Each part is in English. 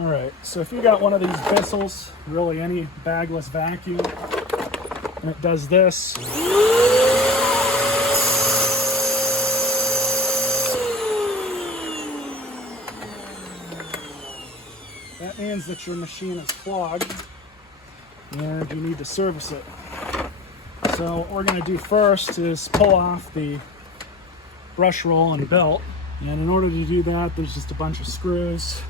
All right, so if you got one of these Bissells, really any bagless vacuum, and it does this, that means that your machine is clogged and you need to service it. So what we're going to do first is pull off the brush roll and belt. And in order to do that, there's just a bunch of screws.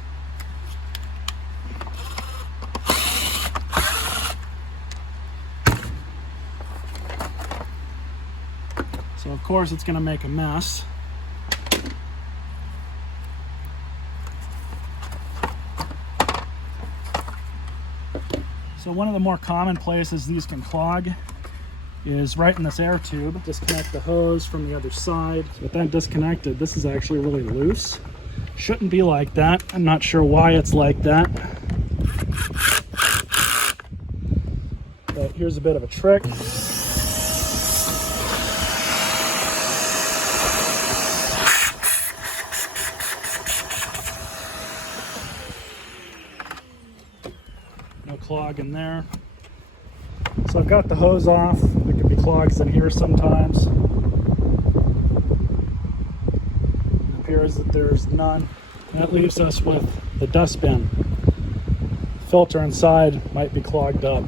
So of course it's going to make a mess. So one of the more common places these can clog is right in this air tube. Disconnect the hose from the other side. With that disconnected, this is actually really loose. Shouldn't be like that. I'm not sure why it's like that. But here's a bit of a trick. No clog in there. So I've got the hose off. There could be clogs in here sometimes. It appears that there's none. That leaves us with the dustbin. The filter inside might be clogged up.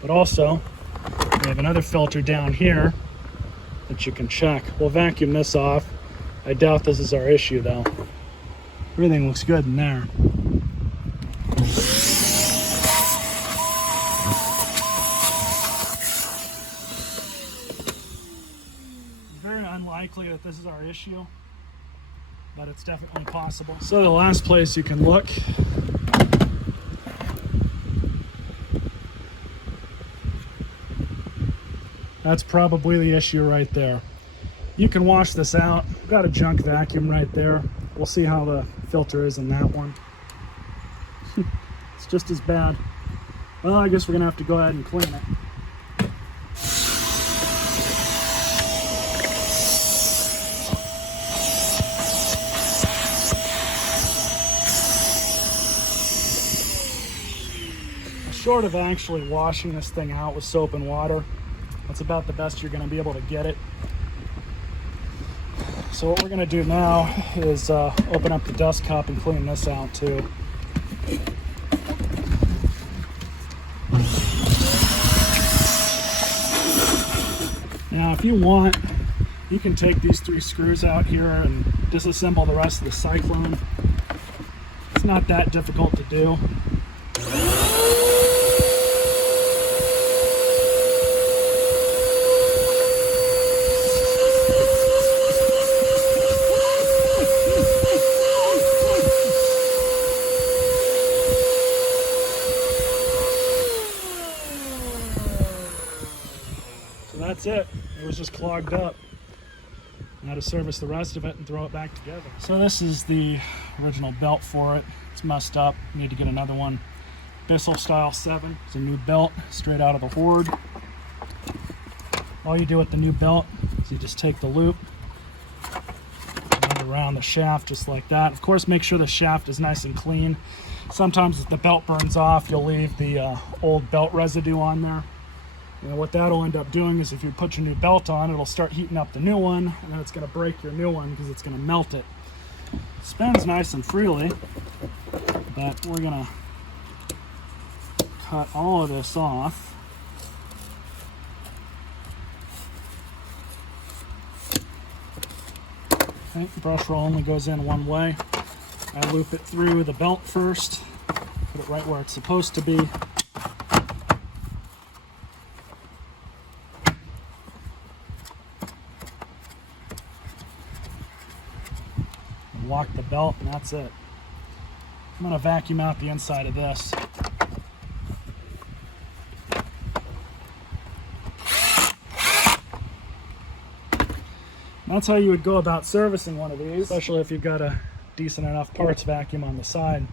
But also, we have another filter down here that you can check. We'll vacuum this off. I doubt this is our issue though. Everything looks good in there. Very unlikely that this is our issue, but it's definitely possible. So the last place you can look that's probably the issue right there. You can wash this out. Got a junk vacuum right there. We'll see how the filter is in that one. It's just as bad. Well, I guess we're gonna have to go ahead and clean it. Short of actually washing this thing out with soap and water, that's about the best you're going to be able to get it. So what we're going to do now is open up the dust cup and clean this out too. Now if you want, you can take these 3 screws out here and disassemble the rest of the cyclone. It's not that difficult to do. That's it. It was just clogged up. Now to service the rest of it and throw it back together. So this is the original belt for it. It's messed up. Need to get another one. Bissell style 7. It's a new belt straight out of the Horde. All you do with the new belt is you just take the loop, run it around the shaft just like that. Of course, make sure the shaft is nice and clean. Sometimes if the belt burns off, you'll leave the old belt residue on there. And what that'll end up doing is if you put your new belt on, it'll start heating up the new one, and then it's going to break your new one because it's going to melt it. It spins nice and freely, but we're going to cut all of this off. Okay, the brush roll only goes in one way. I loop it through the belt first, put it right where it's supposed to be. Lock the belt, and that's it. I'm going to vacuum out the inside of this. That's how you would go about servicing one of these, especially if you've got a decent enough parts vacuum on the side.